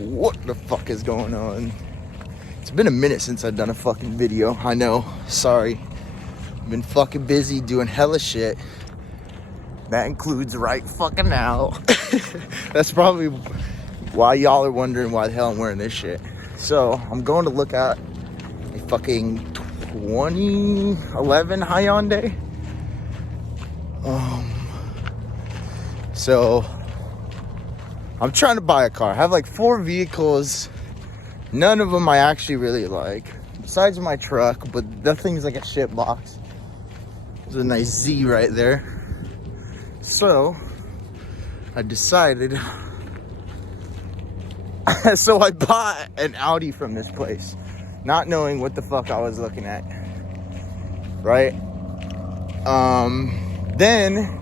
What the fuck is going on? It's been a minute since I've done a fucking video. I know, sorry. I've been fucking busy doing hella shit. That includes right fucking now. That's probably why y'all are wondering why the hell I'm wearing this shit. So, I'm going to look at a fucking 2011 Hyundai. So, I'm trying to buy a car. I have like 4 vehicles. None of them I actually really like. Besides my truck, but that thing's like a shit box. There's a nice Z right there. So, I decided. So I bought an Audi from this place. Not knowing what the fuck I was looking at. Right? Then.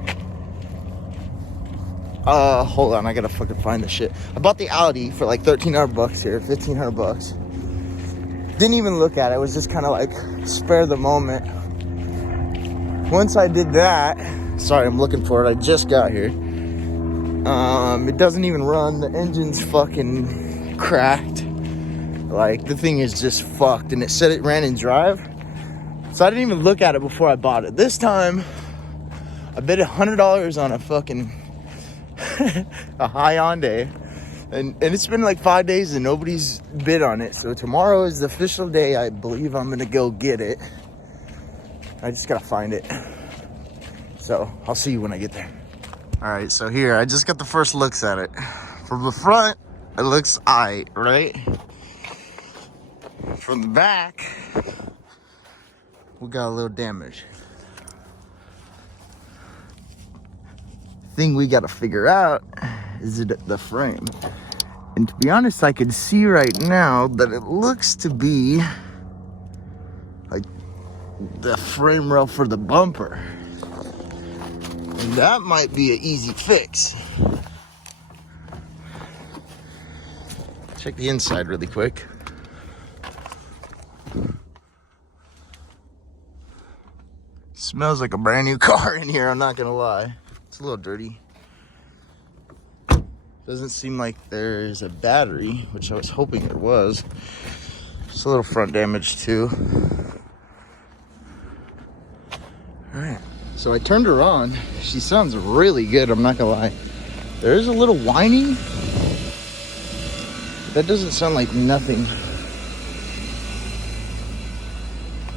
Hold on, I gotta fucking find the shit. I bought the Audi for like 1,300 bucks here, 1,500 bucks. Didn't even look at it. It was just kind of like spare the moment. Once I did that, sorry, I'm looking for it. I just got here. It doesn't even run. The engine's fucking cracked. Like, the thing is just fucked. And it said it ran in drive. So I didn't even look at it before I bought it. This time, I bet $100 on a fucking a Hyundai. And it's been like 5 days and nobody's bid on it. So tomorrow is the official day. I believe I'm gonna go get it. I just gotta find it. So I'll see you when I get there. All right, so here, I just got the first looks at it. From the front, it looks aight, right? From the back, we got a little damage. Thing we gotta figure out is it the frame. And to be honest, I can see right now that it looks to be like the frame rail for the bumper. And that might be an easy fix. Check the inside really quick. Smells like a brand new car in here, I'm not gonna lie. It's a little dirty. Doesn't seem like there's a battery, which I was hoping there was. Just a little front damage too. All right, so I turned her on. She sounds really good, I'm not gonna lie. There is a little whining. But that doesn't sound like nothing.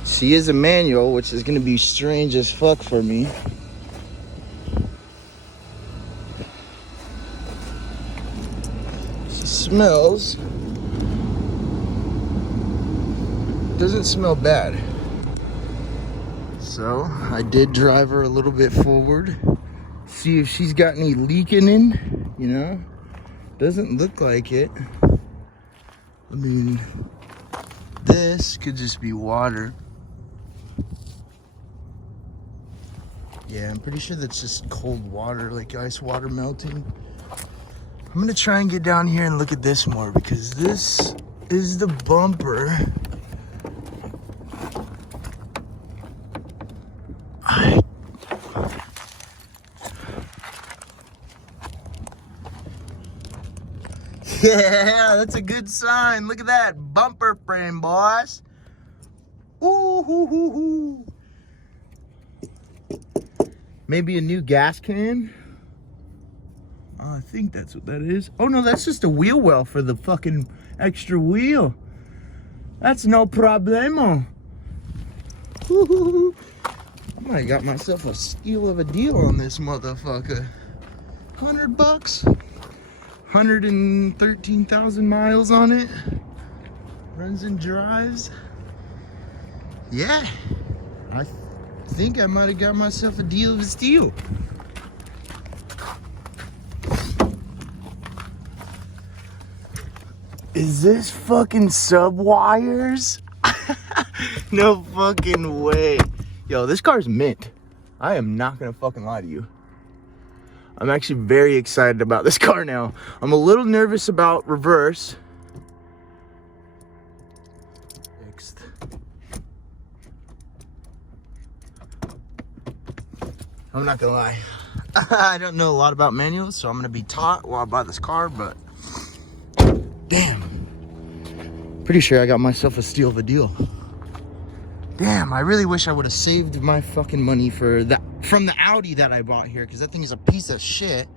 She is a manual, which is gonna be strange as fuck for me. Smells, doesn't smell bad. So I did drive her a little bit forward, see if she's got any leaking in, you know. Doesn't look like it. I mean, this could just be water. Yeah, I'm pretty sure that's just cold water, like ice water melting. I'm gonna try and get down here and look at this more, because this is the bumper. Yeah, that's a good sign. Look at that bumper frame, boys. Ooh, hoo, hoo, hoo. Maybe a new gas can. I think that's what that is. Oh no, that's just a wheel well for the fucking extra wheel. That's no problemo. I might have got myself a steal of a deal on this motherfucker. 100 bucks. 113,000 miles on it. Runs and drives. Yeah. I think I might have got myself a deal of a steal. Is this fucking sub wires? No fucking way. Yo, this car's mint. I am not gonna fucking lie to you. I'm actually very excited about this car now. I'm a little nervous about reverse. Fixed. I'm not gonna lie. I don't know a lot about manuals, so I'm gonna be taught while I buy this car, but Damn. Pretty sure I got myself a steal of a deal. Damn, I really wish I would have saved my fucking money for that from the Audi that I bought here, because that thing is a piece of shit.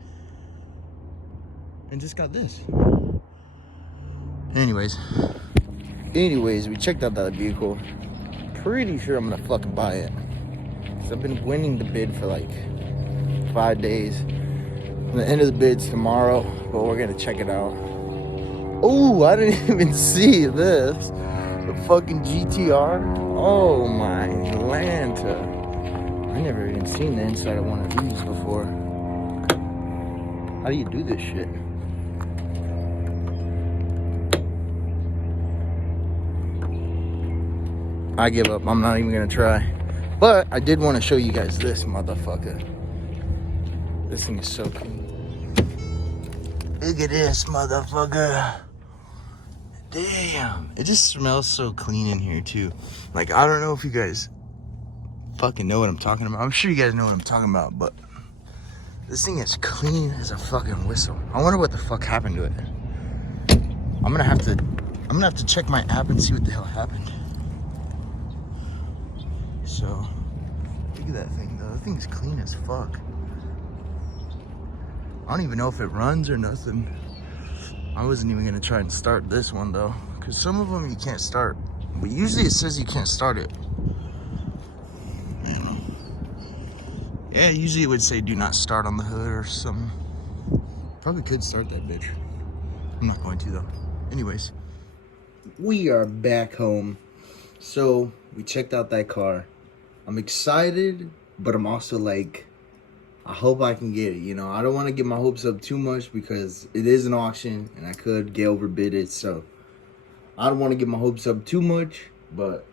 And just got this. Anyways, we checked out that vehicle. Pretty sure I'm gonna fucking buy it. Cause I've been winning the bid for like 5 days. And the end of the bid's tomorrow, but we're gonna check it out. Oh, I didn't even see this. The fucking GTR. Oh my Atlanta. I never even seen the inside of one of these before. How do you do this shit? I give up. I'm not even gonna try. But I did want to show you guys this motherfucker. This thing is so clean. Look at this motherfucker. Damn. It just smells so clean in here too. Like, I don't know if you guys fucking know what I'm talking about. I'm sure you guys know what I'm talking about, but this thing is clean as a fucking whistle. I wonder what the fuck happened to it. I'm gonna have to check my app and see what the hell happened. So, look at that thing though. That thing's clean as fuck. I don't even know if it runs or nothing. I wasn't even gonna try and start this one though, because some of them you can't start. But usually it says you can't start it. Yeah, usually it would say do not start on the hood or something. Probably could start that bitch. I'm not going to though. Anyways, we are back home. So we checked out that car. I'm excited, but I'm also like, I hope I can get it. You know, I don't want to get my hopes up too much because it is an auction and I could get overbid it. So I don't want to get my hopes up too much, but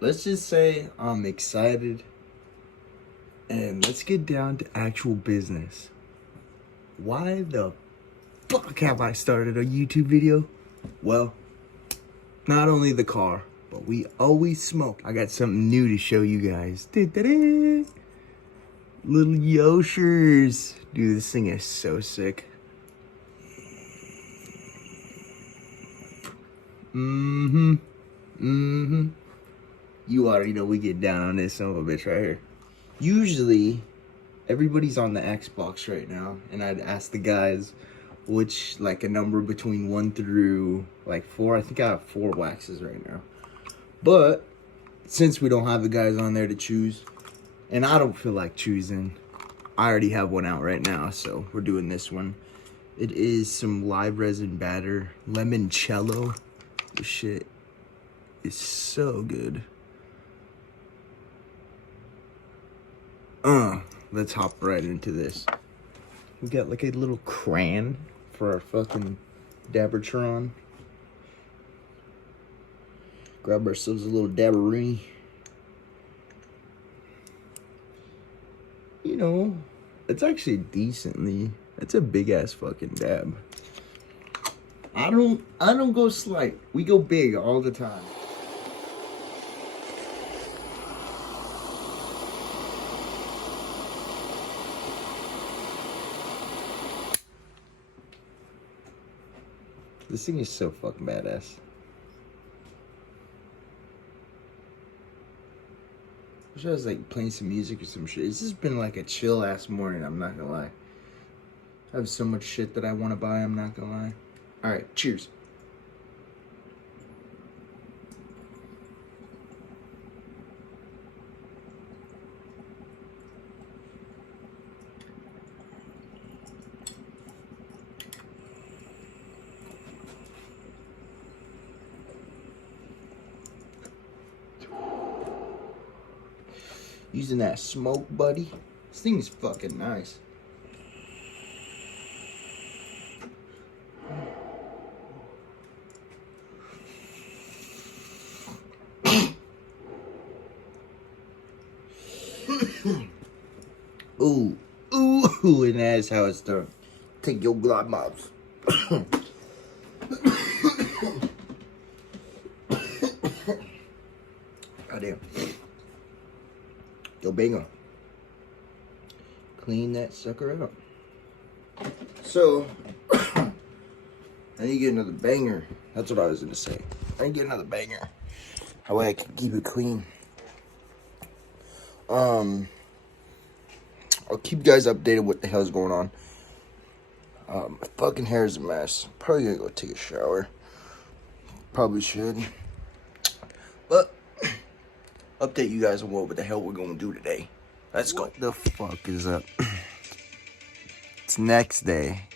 let's just say I'm excited. And let's get down to actual business. Why the fuck have I started a YouTube video? Well, not only the car, but we always smoke. I got something new to show you guys. Da-da-da. Little Yoshers. Dude, this thing is so sick. You already know we get down on this son of a bitch right here. Usually, everybody's on the Xbox right now, and I'd ask the guys which, like, a number between 1 through, like, 4. I think I have 4 waxes right now. But, since we don't have the guys on there to choose, and I don't feel like choosing, I already have one out right now, so we're doing this one. It is some live resin batter, limoncello. This shit is so good. Let's hop right into this. We got like a little crayon for our fucking Dabbertron. Grab ourselves a little dabberini. You know, it's actually decently. It's a big ass fucking dab. I don't go slight. We go big all the time. This thing is so fucking badass. Wish I was like playing some music or some shit. It's just been like a chill ass morning, I'm not gonna lie. I have so much shit that I want to buy, I'm not gonna lie. Alright, cheers. Using that smoke, buddy. This thing is fucking nice. Ooh, ooh, and that's how it's done. Take your glove mouth. Goddamn. Yo, banger. Clean that sucker up. So, I need to get another banger. That's what I was gonna say. I need to get another banger. That way I can keep it clean. I'll keep you guys updated what the hell's going on. My fucking hair is a mess. Probably gonna go take a shower. Probably should. But update you guys on what the hell we're gonna do today. Let's go. What the fuck is up? It's next day.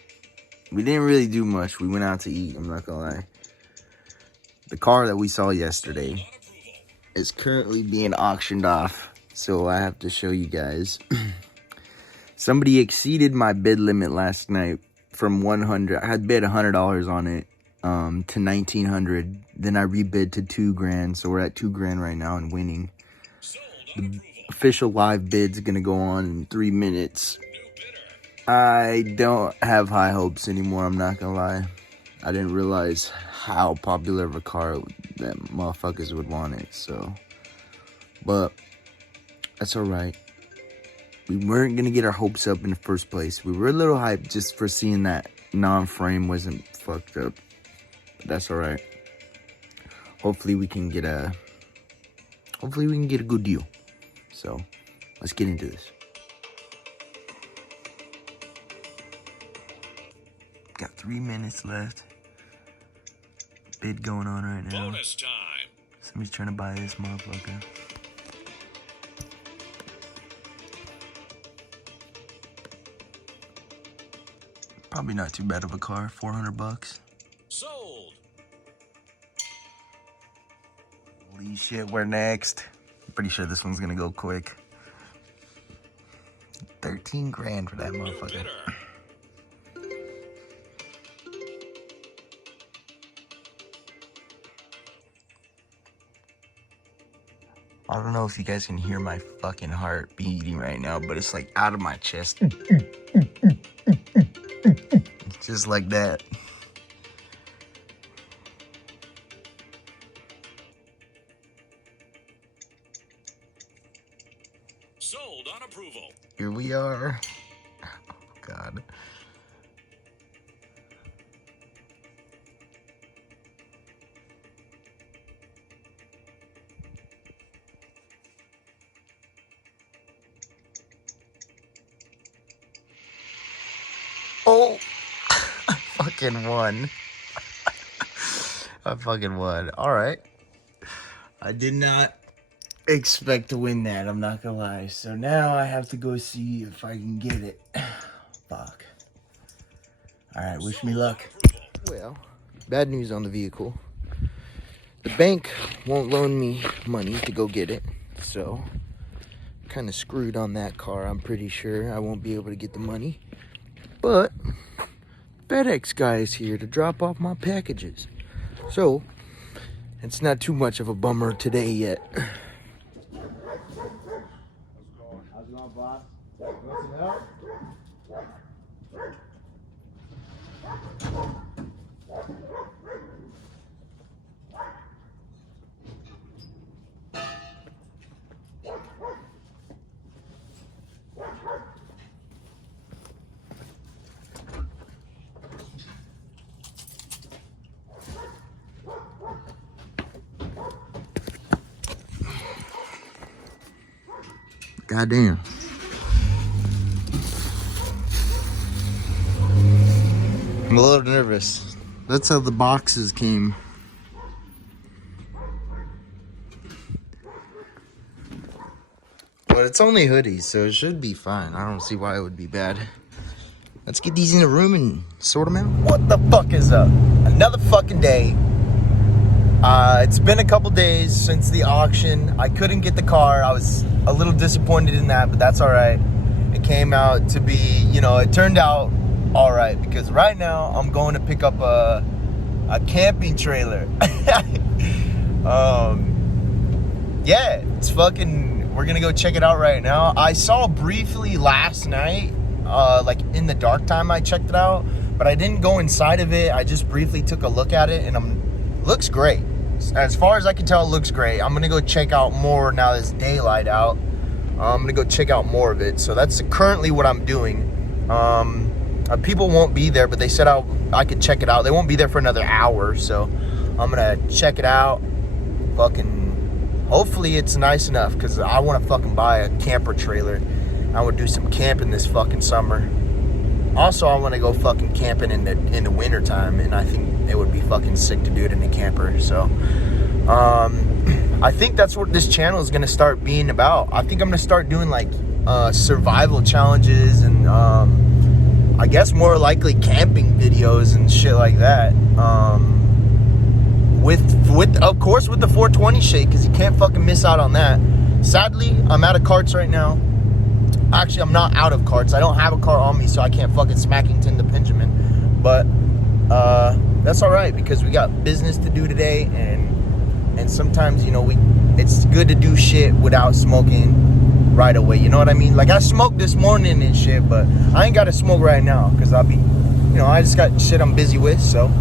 We didn't really do much. We went out to eat, I'm not gonna lie. The car that we saw yesterday is currently being auctioned off. So I have to show you guys. Somebody exceeded my bid limit last night from 100. I had bid $100 on it to 1,900. Then I rebid to $2,000. So we're at $2,000 right now and winning. The official live bid's gonna go on in 3 minutes. I don't have high hopes anymore, I'm not gonna lie. I didn't realize how popular of a car that motherfuckers would want it, so. But that's alright. We weren't gonna get our hopes up in the first place. We were a little hyped just for seeing that non-frame wasn't fucked up. But that's alright. Hopefully we can get a good deal. So let's get into this. Got 3 minutes left. Bid going on right now. Bonus time. Somebody's trying to buy this motherfucker. Probably not too bad of a car. $400. Sold. Holy shit, we're next. I'm pretty sure this one's gonna go quick. $13,000 for that motherfucker. I don't know if you guys can hear my fucking heart beating right now, but it's like out of my chest. Just like that. Sold on approval. Here we are. Oh, God. Oh, I fucking won. I fucking won. All right. I did not expect to win that, I'm not gonna lie. So now I have to go see if I can get it. Fuck. All right, wish me luck. Well, bad news on the vehicle. The bank won't loan me money to go get it. So, kind of screwed on that car. I'm pretty sure I won't be able to get the money. But FedEx guy is here to drop off my packages. So, it's not too much of a bummer today yet. How's it going, boss? Want some help? Goddamn. I'm a little nervous. That's how the boxes came. But it's only hoodies, so it should be fine. I don't see why it would be bad. Let's get these in the room and sort them out. What the fuck is up? Another fucking day. It's been a couple days since the auction. I couldn't get the car. I was a little disappointed in that, but that's all right. It came out to be, it turned out all right because right now I'm going to pick up a camping trailer. Yeah, it's fucking, we're gonna go check it out right now. I saw briefly last night, like in the dark time I checked it out, but I didn't go inside of it. I just briefly took a look at it and looks great. As far as I can tell, it looks great. I'm gonna go check out more now that it's daylight out. I'm gonna go check out more of it. So that's currently what I'm doing. People won't be there, but they said I could check it out. They won't be there for another hour, so I'm gonna check it out. Fucking, hopefully it's nice enough, because I want to fucking buy a camper trailer. I would do some camping this fucking summer. Also, I want to go fucking camping in the winter time, and I think it would be fucking sick to do it in a camper. So, I think that's what this channel is gonna start being about. I think I'm gonna start doing like survival challenges and I guess more likely camping videos and shit like that. With of course with the 420 shake, because you can't fucking miss out on that. Sadly, I'm out of carts right now. Actually, I'm not out of carts. I don't have a cart on me, so I can't fucking Smackington the Benjamin. But that's all right, because we got business to do today, and sometimes, you know, it's good to do shit without smoking right away. You know what I mean? Like, I smoked this morning and shit, but I ain't got to smoke right now, because I'll be, you know, I just got shit I'm busy with. So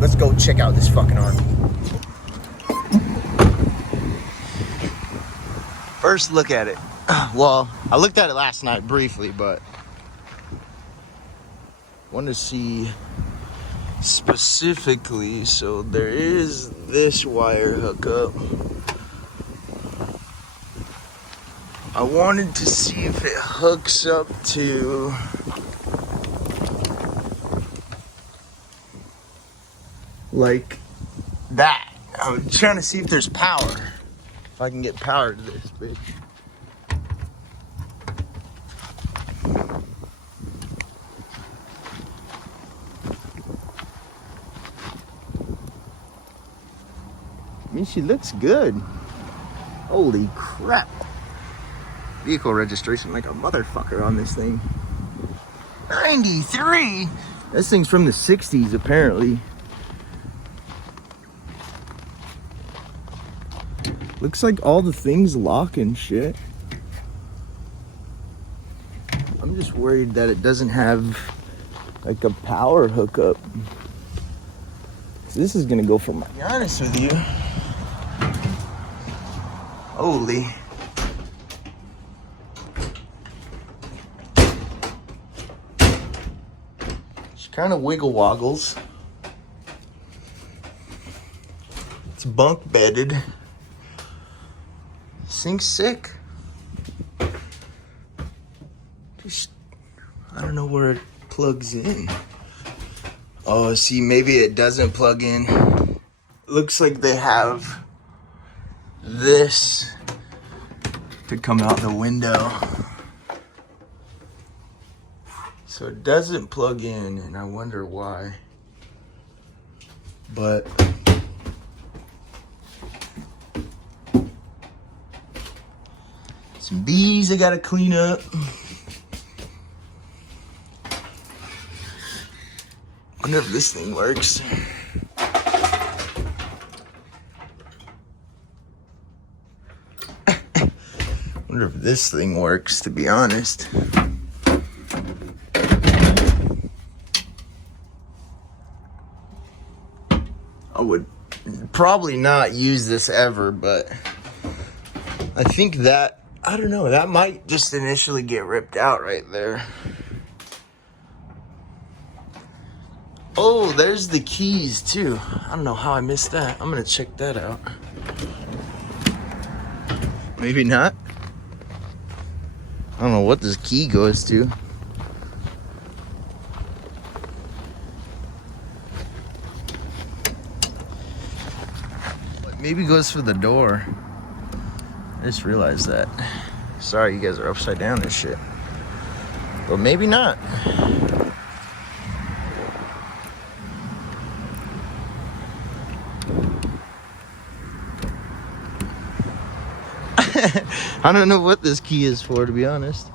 let's go check out this fucking army. First look at it. Well, I looked at it last night briefly, but wanted to see specifically. So there is this wire hookup. I wanted to see if it hooks up to like that. I'm trying to see if there's power. If I can get power to this bitch. I mean, she looks good. Holy crap. Vehicle registration like a motherfucker on this thing. 93? This thing's from the 60s, apparently. Looks like all the things lock and shit. I'm just worried that it doesn't have like a power hookup. So this is gonna go for my, to be honest with you. Holy. She kind of wiggle woggles. It's bunk bedded. Thing's sick. Just, I don't know where it plugs in. Oh, see, maybe it doesn't plug in. Looks like they have this to come out the window. So it doesn't plug in, and I wonder why. But some bees I gotta clean up. Wonder if this thing works. Wonder if this thing works, to be honest. I would probably not use this ever, but I think that, I don't know, that might just initially get ripped out right there. Oh, there's the keys too. I don't know how I missed that. I'm gonna check that out. Maybe not. I don't know what this key goes to. Maybe it goes for the door. I just realized that. Sorry, you guys are upside down and shit. But maybe not. I don't know what this key is for, to be honest.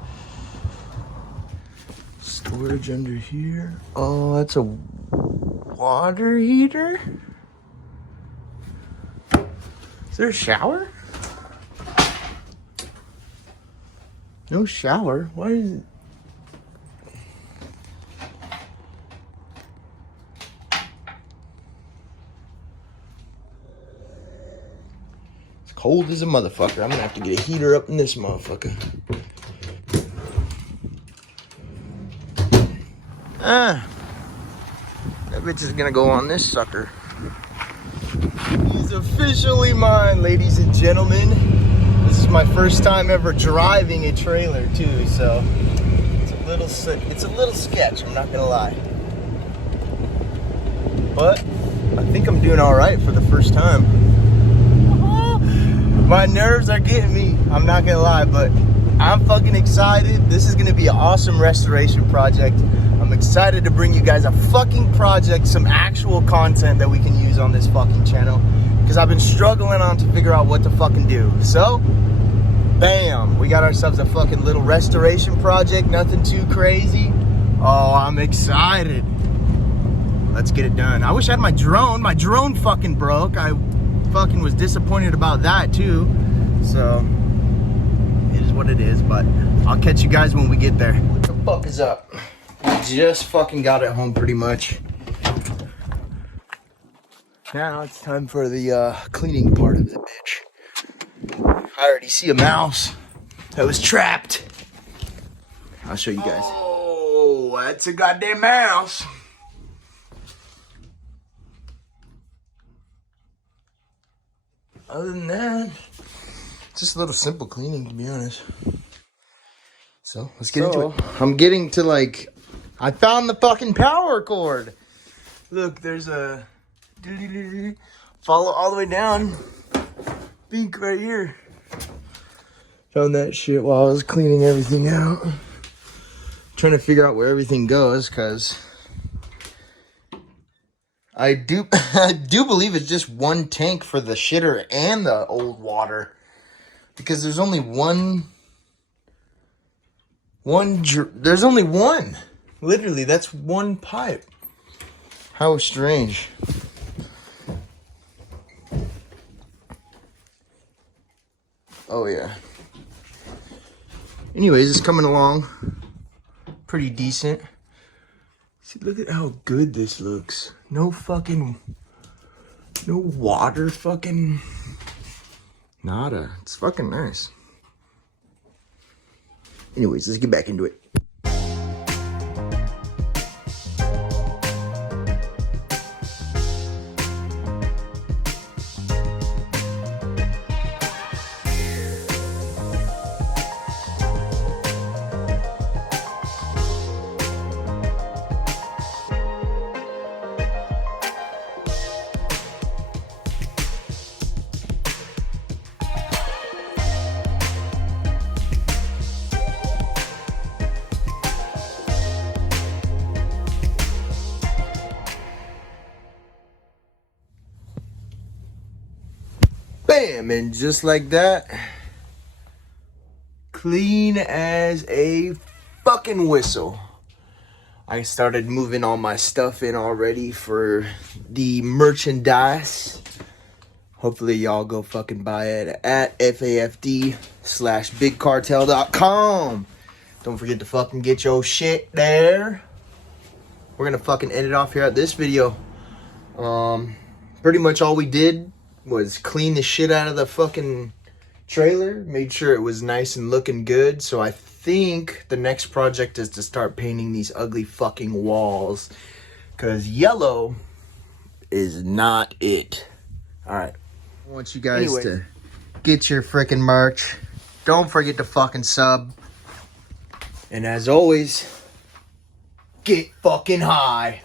Storage under here. Oh, that's a water heater? Is there a shower? No shower? Why is it? It's cold as a motherfucker. I'm gonna have to get a heater up in this motherfucker. That bitch is gonna go on this sucker. He's officially mine, ladies and gentlemen. This is my first time ever driving a trailer too, so it's a little sketch, I'm not gonna lie. But I think I'm doing all right for the first time. My nerves are getting me, I'm not gonna lie, but I'm fucking excited. This is gonna be an awesome restoration project. I'm excited to bring you guys a fucking project, some actual content that we can use on this fucking channel, because I've been struggling on to figure out what to fucking do. So, bam, we got ourselves a fucking little restoration project, nothing too crazy. Oh, I'm excited. Let's get it done. I wish I had my drone. My drone fucking broke. I fucking was disappointed about that too. So, it is what it is, but I'll catch you guys when we get there. What the fuck is up? We just fucking got it home pretty much. Now it's time for the cleaning part of the bitch. I already see a mouse that was trapped. I'll show you guys. Oh, that's a goddamn mouse. Other than that, just a little simple cleaning, to be honest. So let's get into it. I'm getting to like, I found the fucking power cord. Look, there's a follow all the way down. Bink right here. Found that shit while I was cleaning everything out. Trying to figure out where everything goes, cause I do believe it's just one tank for the shitter and the old water, because there's only there's only one. Literally, that's one pipe. How strange. Oh yeah. Anyways, it's coming along pretty decent. See, look at how good this looks. No water fucking nada. It's fucking nice. Anyways, let's get back into it. Bam, and just like that, clean as a fucking whistle. I started moving all my stuff in already for the merchandise. Hopefully y'all go fucking buy it at FAFD/BigCartel.com. Don't forget to fucking get your shit there. We're gonna fucking end it off here at this video. Pretty much all we did was clean the shit out of the fucking trailer, made sure it was nice and looking good. So I think the next project is to start painting these ugly fucking walls, because yellow is not it. All right, I want you guys to get your freaking merch. Don't forget to fucking sub, and as always, get fucking high.